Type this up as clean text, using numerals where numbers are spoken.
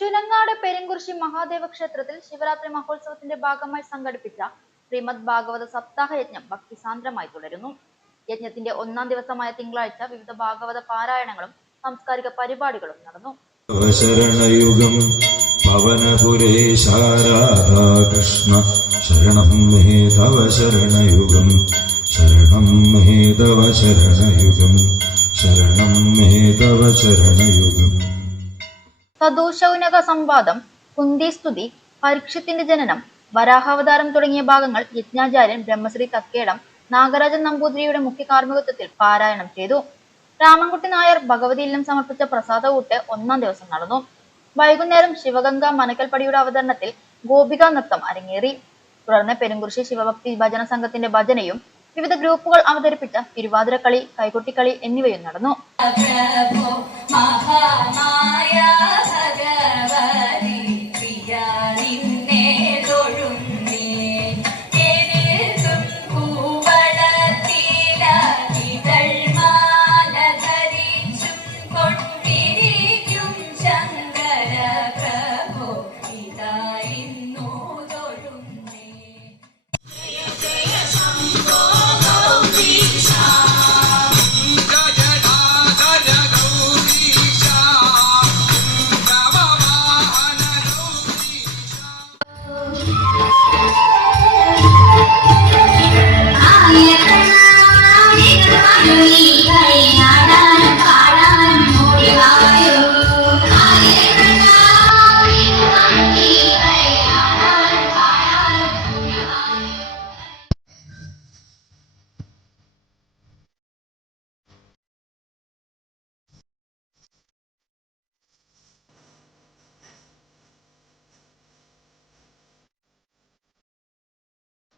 ചുനങ്ങാട് പെരുങ്കുറിശി മഹാദേവ ക്ഷേത്രത്തിൽ ശിവരാത്രി മഹോത്സവത്തിന്റെ ഭാഗമായി സംഘടിപ്പിച്ച ശ്രീമദ് ഭാഗവത സപ്താഹ യജ്ഞം ഭക്തിസാന്ദ്രമായി തുടരുന്നു. യജ്ഞത്തിന്റെ ഒന്നാം ദിവസമായ തിങ്കളാഴ്ച വിവിധ ഭാഗവത പാരായണങ്ങളും സാംസ്കാരിക പരിപാടികളും നടന്നു. ശരണയുഗം പവനപുരേശാരാധാകൃഷ്ണ ശരണം മേ തവ ശരണയുഗം ശരണം മേ തവ ശരണയുഗം ശരണം മേ തവ ശരണയുഗം. തദൂശൗനക സംവാദം, കുന്തിസ്തുതി, പരീക്ഷത്തിന്റെ ജനനം, വരാഹാവതാരം തുടങ്ങിയ ഭാഗങ്ങൾ യജ്ഞാചാര്യൻ ബ്രഹ്മശ്രീ തക്കേടം നാഗരാജൻ നമ്പൂതിരിയുടെ മുഖ്യ കാർമ്മികത്വത്തിൽ പാരായണം ചെയ്തു. രാമൻകുട്ടി നായർ ഭഗവതി ഇല്ലം സമർപ്പിച്ച പ്രസാദകൂട്ട് ഒന്നാം ദിവസം നടന്നു. വൈകുന്നേരം ശിവഗംഗ മനക്കൽപ്പടിയുടെ അവതരണത്തിൽ ഗോപികാ നൃത്തം അരങ്ങേറി. തുടർന്ന് പെരുങ്കുറിശി ശിവഭക്തി ഭജന സംഘത്തിന്റെ ഭജനയും വിവിധ ഗ്രൂപ്പുകൾ അവതരിപ്പിച്ച തിരുവാതിരക്കളി, കൈകൊട്ടിക്കളി എന്നിവയും നടന്നു.